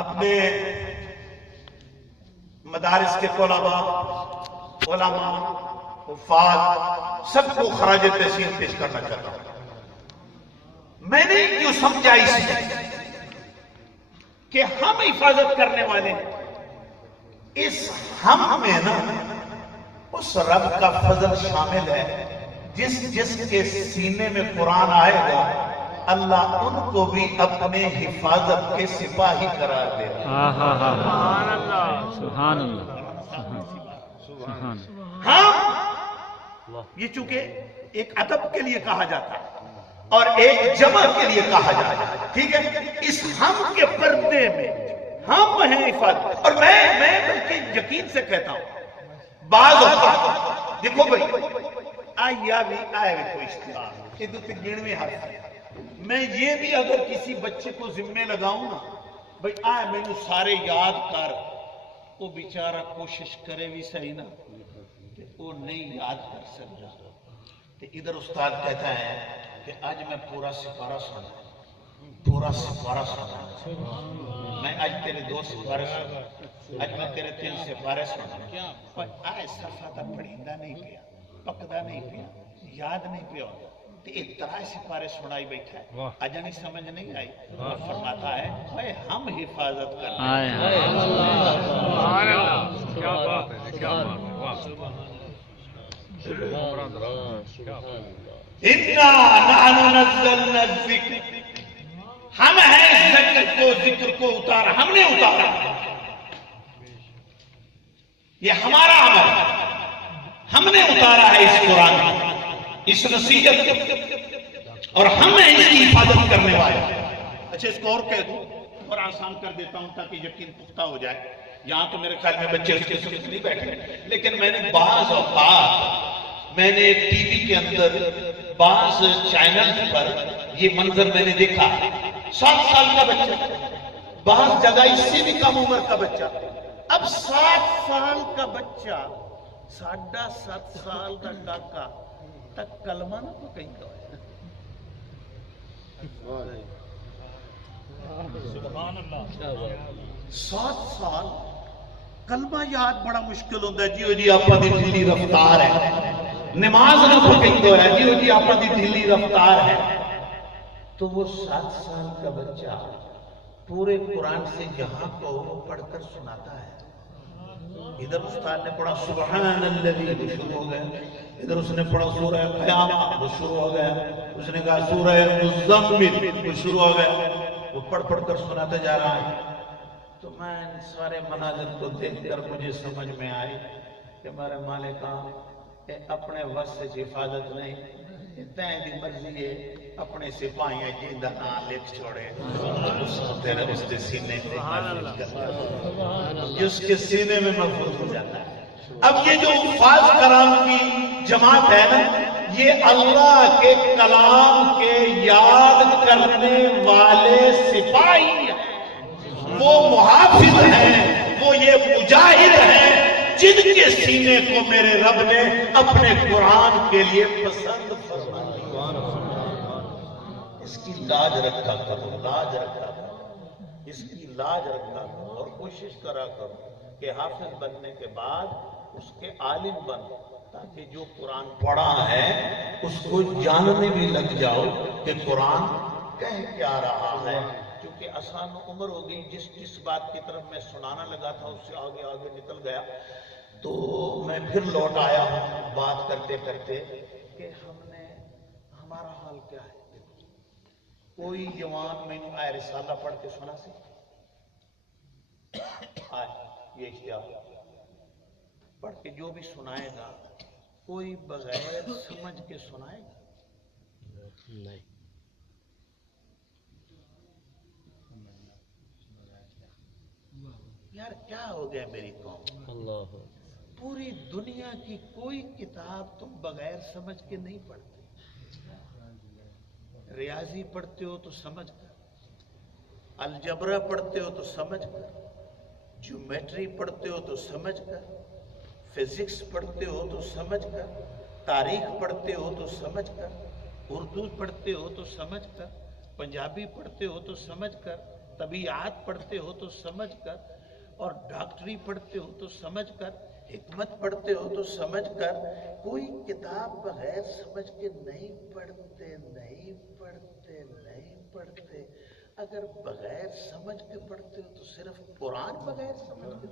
اپنے مدارس کے طلباء، علماء، حفاظ سب کو خراج تحسین پیش کرنا چاہتا ہوں۔ میں نے جو سمجھا اس میں کہ ہم حفاظت کرنے والے ہیں، اس ہم میں نا اس رب کا فضل شامل ہے جس کے سینے میں قرآن آئے گا اللہ ان کو بھی اپنے حفاظت کے سپاہی قرار دے گا۔ سبحان اللہ، سبحان اللہ، سبحان اللہ۔ ہم یہ چونکہ ایک ادب کے لیے کہا جاتا ہے اور ایک جمع کے لیے کہا جاتا ہے، ٹھیک ہے؟ اس ہم کے پردے میں ہم ہیں حفاظت۔ اور میں بلکہ یقین سے کہتا ہوں، بعض اوقات دیکھو بھائی آیا بھی آئے بھی کوئی اشتہار یہ دو تین گنویں حرف ہے، میں یہ بھی اگر کسی بچے کو ذمہ لگاؤں نا بھائی آئے میں نے سارے یاد کر، وہ بیچارہ کوشش کرے بھی صحیح نا کہ وہ نہیں یاد کر سکتا، تو ادھر استاد کہتا ہے کہ آج میں پورا سپارہ سنا، پورا سپارہ سنا، میں آج تیرے 2 سپارے سنا، آج میں تیرے 3 سپارے سنا، پر آئے صفحہ تک پڑھیندہ نہیں پیا، پکدہ نہیں پیا، یاد نہیں پیا، تو ایک طرح سپارے سنائی بیٹھا ہے، آج نہیں سمجھ نہیں آئی، اور فرماتا ہے اے ہم حفاظت کرتے ہیں۔ سبحان اللہ، کیا بات ہے، کیا بات ہے، اِنَّا نَحْنُ نَزَّلْنَا الذِّكْرَ، ہم ہیں اس ذکر کو اتارا، ہم نے اتارا، یہ ہمارا عمل ہے، ہم نے اتارا ہے اس قرآن کو، اس نصیحت کو، اور ہم ہیں اس کی حفاظت کرنے والے۔ اچھا اس کو اور کہہ دوں اور آسان کر دیتا ہوں تاکہ یقین پختہ ہو جائے، یہاں تو میرے خیال میں بچے اس کے سمجھ نہیں بیٹھے، لیکن میں نے بعض اوقات میں نے ٹی وی کے اندر بعض چینل پر یہ منظر میں نے دیکھا، 7 سال کا بچہ، بعض جگہ اس سے بھی کم عمر کا بچہ، اب 7 سال کا بچہ 7.5 سال کا کاکا تک کلمہ نہ تو کہیں گا، سبحان اللہ، 7 سال کلمہ یاد بڑا مشکل ہوتا ہے، جی آپ دی ڈھیلی رفتار ہے، نماز نہ پکیں تو ہے، جی آپ دی ڈھیلی رفتار ہے، تو وہ 7 سال کا بچہ پورے قرآن سے یہاں کو پڑھ کر سناتا ہے، ادھر استاد نے پڑھا سبحان الذی، وہ شروع ہو گیا، ادھر اس نے پڑھا سورہ قیامہ، وہ شروع ہو گیا، اس نے کہا سورہ مزمل، وہ شروع ہو گیا، وہ پڑھ کر سناتا جا رہا ہے، تو میں ان سارے مناظر کو دیکھ کر مجھے سمجھ میں آئی کہ میرے مالکہ اپنے وقت سے حفاظت نہیں، تین دی مرضی ہے اپنے سپاہیاں جیندہ نام لکھ چھوڑے، تیرے اس کے سینے میں محفوظ کرتا ہے، جس کے سینے میں محفوظ ہو جاتا ہے۔ اب یہ جو حفاظ کرام کی جماعت ہے نا، یہ اللہ کے کلام کے یاد کرنے والے سپاہی ہیں، وہ محافظ ہیں، وہ یہ مجاہد ہیں جن کے سینے کو میرے رب نے اپنے قرآن کے لیے پسند فرمایا۔ اس کی لاج رکھا کرو، لاج رکھا کرو، اس کی لاج رکھا کرو، اور کوشش کرا کرو کہ حافظ بننے کے بعد اس کے عالم بنو، تاکہ جو قرآن پڑھا ہے اس کو جاننے بھی لگ جاؤ کہ قرآن کہہ کیا رہا ہے، کیونکہ آسان عمر ہو گئی، جس بات کی طرف میں سنانا لگا تھا اس سے آگے نکل گیا، تو میں پھر لوٹ آیا ہوں بات کرتے کرتے کہ ہمارا حال کیا ہے۔ کوئی جوان میں نے آئے رسالہ پڑھ کے سنا سی، آئے یہ اشتہار پڑھ کے جو بھی سنائے گا کوئی بغیر سمجھ کے سنائے گا؟ نہیں۔ یار کیا ہو گیا میری قوم، پوری دنیا کی کوئی کتاب تم بغیر سمجھ کے نہیں پڑھتے، ریاضی پڑھتے ہو تو سمجھ کر، الجبرا پڑھتے ہو تو سمجھ کر، جیومیٹری پڑھتے ہو تو سمجھ کر، فزکس پڑھتے ہو تو سمجھ کر، تاریخ پڑھتے ہو تو سمجھ کر، اردو پڑھتے ہو تو سمجھ کر، پنجابی پڑھتے ہو تو سمجھ کر، طبیعات پڑھتے ہو تو سمجھ کر، اور ڈاکٹری پڑھتے ہو تو سمجھ کر، حکمت پڑھتے ہو تو سمجھ کر، کوئی کتاب بغیر سمجھ کے نہیں پڑھتے، نہیں پڑھتے، نہیں پڑھتے۔ اگر بغیر سمجھ کے پڑھتے ہو تو صرف قرآن بغیر سمجھ کے